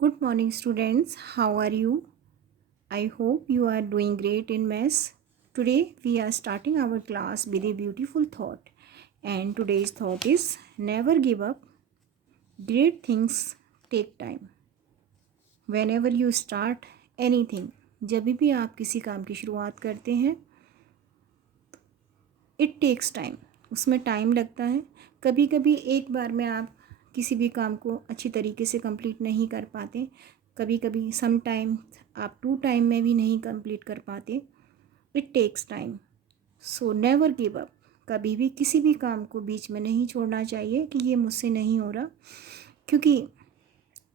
Good morning, students. How are you? I hope you are doing great in maths. Today we are starting our class with a beautiful thought. And today's thought is never give up. Great things take time. Whenever you start anything, जब भी आप किसी काम की शुरुआत करते हैं, it takes time. उसमें टाइम लगता है. कभी कभी एक बार में आप किसी भी काम को अच्छी तरीके से कंप्लीट नहीं कर पाते. कभी कभी सम टाइम आप 2 टाइम में भी नहीं कंप्लीट कर पाते. It takes time. So never give up. कभी भी किसी भी काम को बीच में नहीं छोड़ना चाहिए कि ये मुझसे नहीं हो रहा, क्योंकि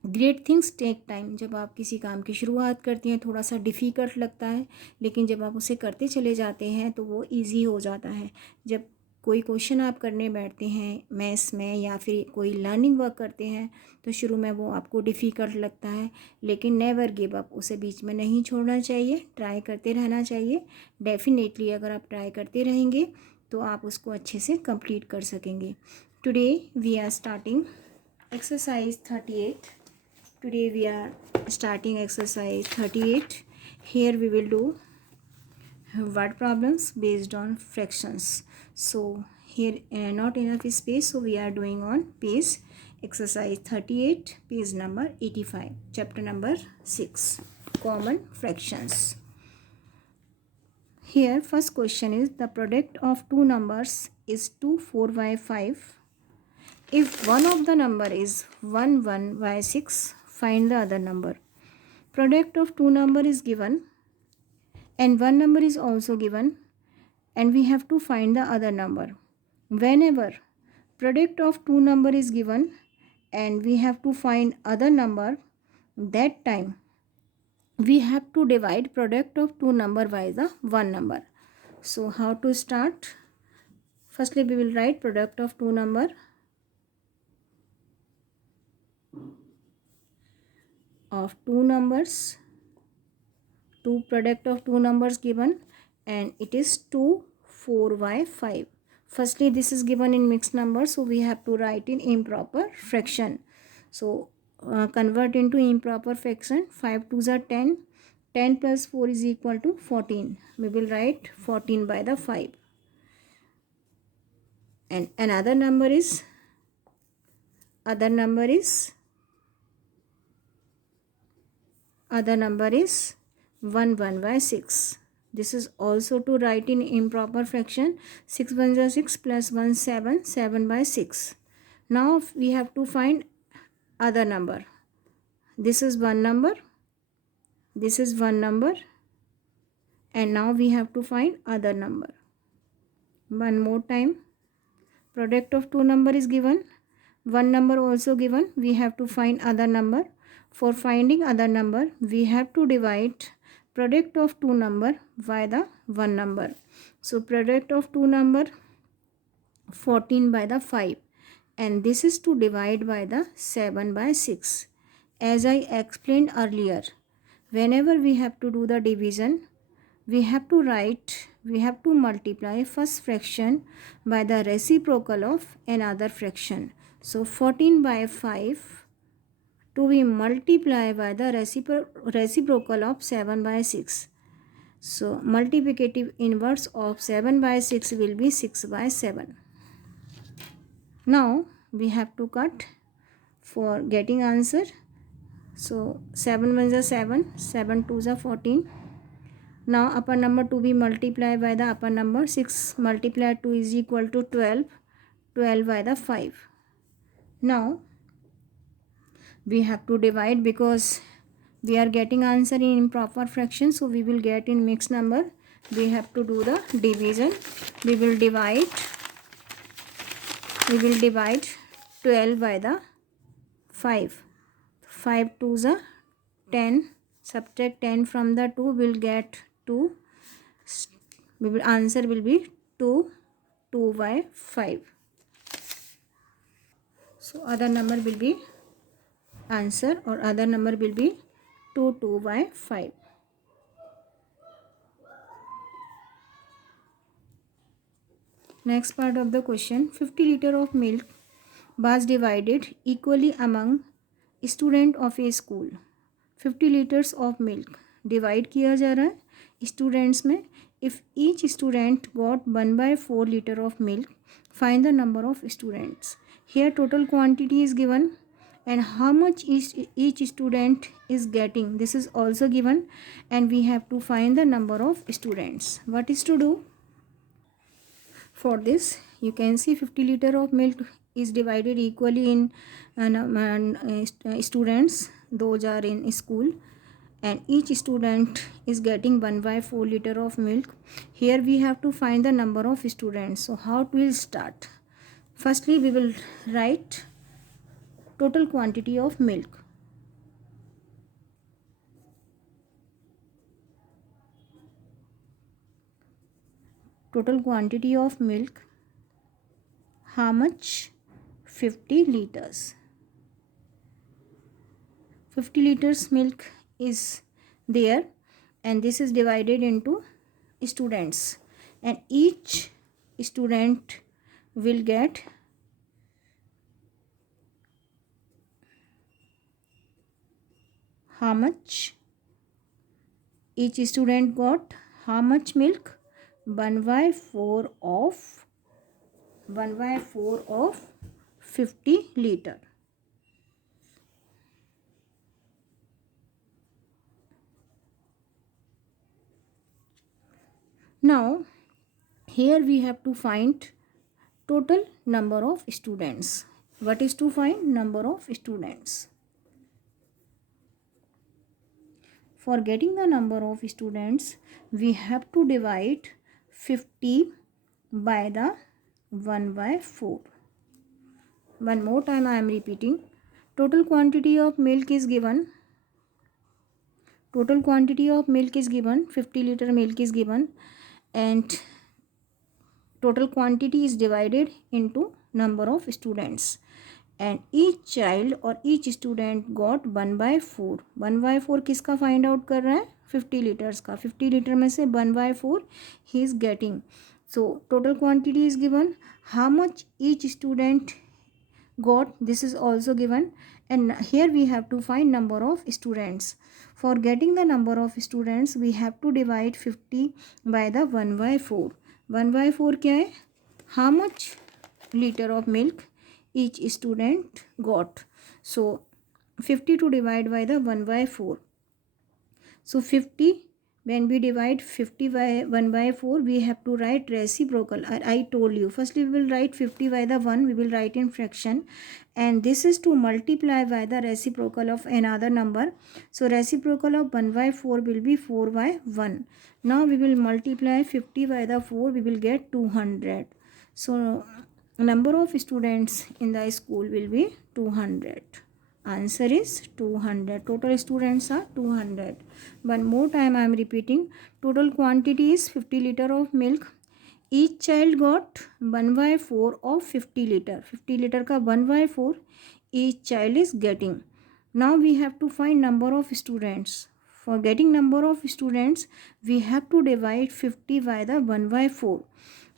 ग्रेट थिंग्स टेक टाइम. जब आप किसी काम की शुरुआत करती हैं थोड़ा सा डिफ़िकल्ट लगता है, लेकिन जब आप उसे करते चले जाते हैं तो वो इजी हो जाता है. जब कोई क्वेश्चन आप करने बैठते हैं मैथ्स में या फिर कोई लर्निंग वर्क करते हैं तो शुरू में वो आपको डिफ़िकल्ट लगता है, लेकिन नेवर गिव अप. उसे बीच में नहीं छोड़ना चाहिए, ट्राई करते रहना चाहिए. डेफिनेटली अगर आप ट्राई करते रहेंगे तो आप उसको अच्छे से कंप्लीट कर सकेंगे. Today we are starting exercise 38. Today we are starting exercise 38. Here we will do word problems based on fractions. So here not enough space, so we are doing on page exercise 38, page number 85, chapter number 6, common fractions. Here first question is the product of two numbers is 2 4 by 5. If one of the number is 1 1 by 6, find the other number. Product of two number is given and one number is also given and we have to find the other number. Whenever product of two number is given and we have to find other number, that time we have to divide product of two number by the one number. So how to start? Firstly we will write product of two number of two numbers. Two product of two numbers given and it is 2 4 by 5. Firstly this is given in mixed number, so we have to write in improper fraction. So convert into improper fraction. 5 2s are 10. 10 plus 4 is equal to 14. We will write 14 by the 5. And another number is 1 1 by 6. This is also to write in improper fraction. 6 1 is 6 plus 1 7, 7 by 6. Now we have to find other number. This is one number, this is one number, and now we have to find other number. One more time. Product of two number is given, one number also given, we have to find other number. For finding other number we have to divide product of two number by the one number. So product of two number 14 by the 5 and this is to divide by the 7 by 6. As I explained earlier, whenever we have to do the division, we have to multiply first fraction by the reciprocal of another fraction. So 14 by 5 to be multiplied by the reciprocal of 7 by 6. So multiplicative inverse of 7 by 6 will be 6 by 7. Now we have to cut for getting answer. So 7 1 is 7, 7 2 is 14. Now upper number to be multiplied by the upper number. 6 multiplied 2 is equal to 12, 12 by the 5. Now we have to divide because we are getting answer in improper fraction, so we will get in mixed number. We have to do the division. We will divide 12 by the 5. 5 2s are 10. Subtract 10 from the 2 will get 2. Answer will be 2 by 5. So other number will be answer, or other number will be 2 by 5. Next part of the question, 50 liter of milk was divided equally among student of A school 50 litres of milk divide किया जा रहा है students में. If each student got 1/4 litre of milk find the number of students. Here total quantity is given and how much each student is getting, this is also given, and we have to find the number of students. What is to do? For this you can see 50 liter of milk is divided equally in students, those are in school, and each student is getting 1/4 liter of milk. Here we have to find the number of students. So how we will start? Firstly we will write total quantity of milk. Total quantity of milk, how much? 50 liters. 50 liters milk is there, and this is divided into students, and each student will get how much? Each student got how much milk? 1/4 of 50 liter. Now here we have to find total number of students. What is to find? Number of students. For getting the number of students, we have to divide 50 by the 1/4. One more time I am repeating. Total quantity of milk is given. Total quantity of milk is given. 50 liter milk is given, and total quantity is divided into number of students. And each child और each student got 1/4. 1/4 किसका find out कर रहा है? 50 litres का. 50 litre में से 1/4 he is getting. So total quantity is given. How much each student got, this is also given, and here we have to find number of students. For getting the number of students we have to divide 50 by the 1/4. 1/4 क्या है? How much liter of milk each student got? So 50 to divide by the 1/4. So 50, when we divide 50 by 1/4 we have to write reciprocal. I told you, firstly we will write 50 by the 1, we will write in fraction, and this is to multiply by the reciprocal of another number. So reciprocal of 1/4 will be 4/1. Now we will multiply 50 by the 4, we will get 200. So number of students in the school will be 200. Answer is 200. Total students are 200. One more time I am repeating. Total quantity is 50 liter of milk. Each child got 1/4 of 50 liter. 50 liter का 1/4 each child is getting. Now we have to find number of students. For getting number of students we have to divide 50 by the 1/4.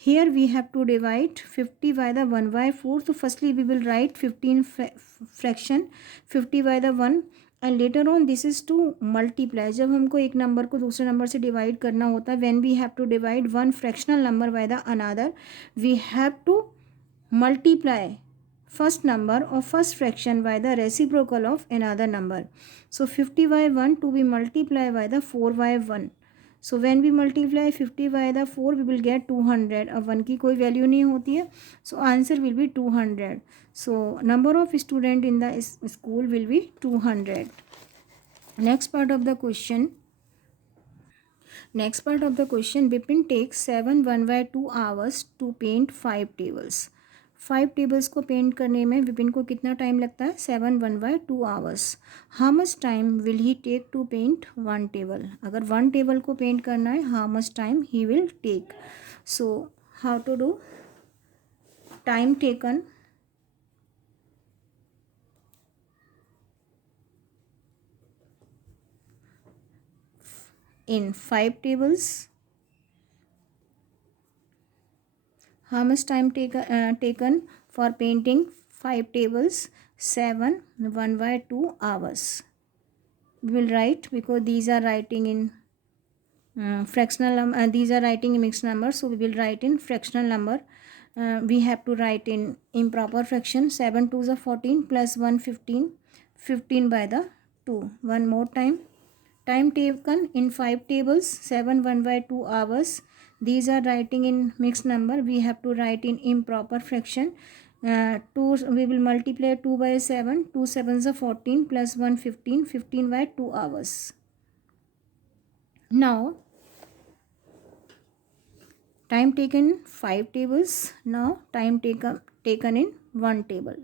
Here we have to divide 50 by the 1/4. So firstly we will write 15 fraction 50 by the 1, and later on this is to multiply. जब हमको एक number को दूसरे number से divide करना होता है, when we have to divide one fractional number by the another, we have to multiply first number or first fraction by the reciprocal of another number. So 50 by 1 to be multiplied by the 4/1. So when we multiply 50 by the 4 we will get 200. अब 1 की कोई value नहीं होती है, so answer will be 200. So number of student in the school will be 200. Next part of the question. Bipin takes 7 1/2 hours to paint 5 tables. 5 tables को paint करने में विपिन को कितना टाइम लगता है? 7 1/2 hours. How much time will he take to paint 1 table? अगर 1 table को paint करना है, how much time he will take? So how to do? Time taken in 5 tables. How much time taken for painting 5 tables? 7 1/2 hours. We will write, because these are writing in fractional number, these are writing in mixed number, so we will write in fractional number. We have to write in improper fraction. 7 2s are 14 plus 1 15, 15 by the 2. One more time. Time taken in 5 tables, 7 1/2 hours. These are writing in mixed number. We have to write in improper fraction. 2, we will multiply 2 by 7. 2 7s are 14 plus 1 15, 15 by 2 hours. Now, time taken in 5 tables. Now, time taken in 1 table.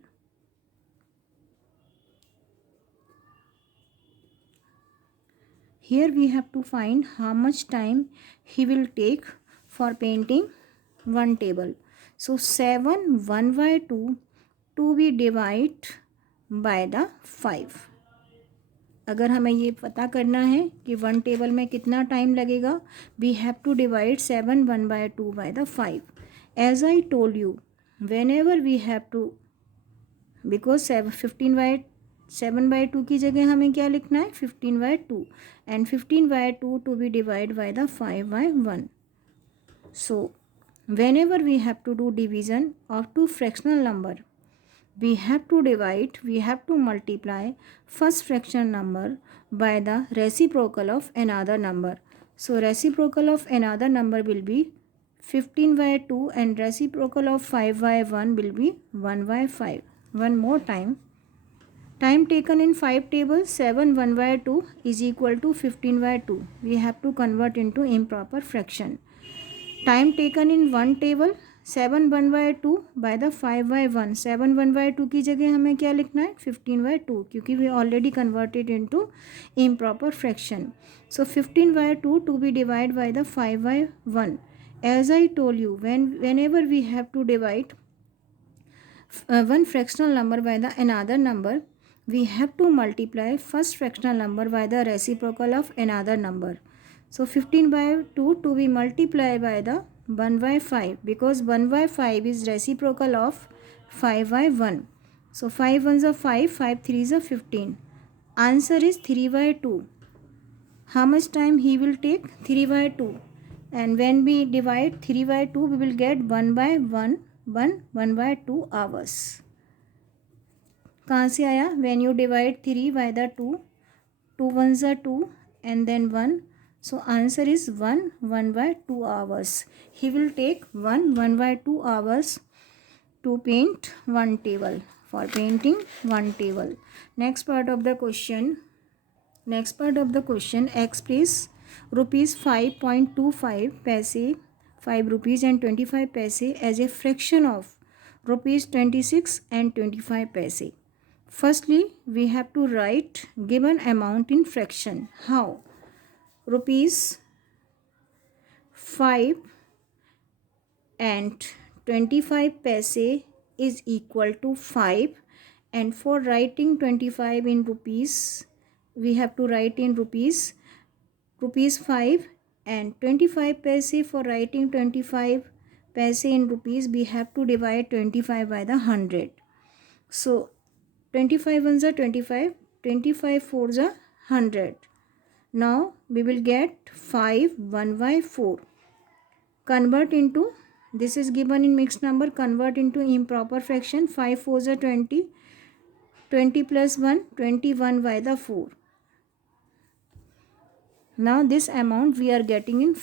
Here we have to find how much time he will take for painting 1 table. So 7 1/2 to be divide by the 5. अगर हमें ये पता करना है कि 1 table में कितना time लगेगा, we have to divide 7 1/2 by the 5. As I told you, whenever we have to, because 7/2 की जगह हमें क्या लिखना है, 15/2, and 15/2 to be divided by the 5/1. So whenever we have to do division of two fractional number, we have to multiply first fractional number by the reciprocal of another number. So reciprocal of another number will be 15/2 and reciprocal of 5/1 will be 1/5. One more time. Time taken in 5 tables, 7 1/2 is equal to 15/2. We have to convert into improper fraction. Time taken in 1 table, 7 1/2 by the 5/1. 7 1/2 की जगह हमें क्या लिखना है, 15/2, क्योंकि we already converted into improper fraction. So 15/2 to be divided by the 5/1. As I told you, whenever we have to divide one fractional number by the another number, we have to multiply first fractional number by the reciprocal of another number. So 15/2 to be multiplied by the 1/5, because 1/5 is reciprocal of 5/1. So 5 1s are 5, 5 3s are 15. Answer is 3/2. How much time he will take? 3/2. And when we divide 3/2, we will get 1/1, 1/2 hours. कहाँ से आया? When you divide 3 by the 2, 2 1s are 2 and then 1. So answer is 1/2 hours. He will take 1/2 hours to paint 1 table, for painting 1 table. Next part of the question, express rupees 5.25 paise, 5 rupees and 25 paise as a fraction of rupees 26 and 25 paise. Firstly, we have to write given amount in fraction. How? Rupees 5 and 25 paise is equal to 5, and for writing 25 in rupees, we have to write in rupees 5, and 25 paise. For writing 25 paise in rupees, we have to divide 25 by the 100. So 25 1s are 25, 25 4s are 100. Now we will get 5 1/4. Convert into, this is given in mixed number, convert into improper fraction. 5 4s are 20, 20 plus 1, 21 by the 4. Now this amount we are getting in fraction.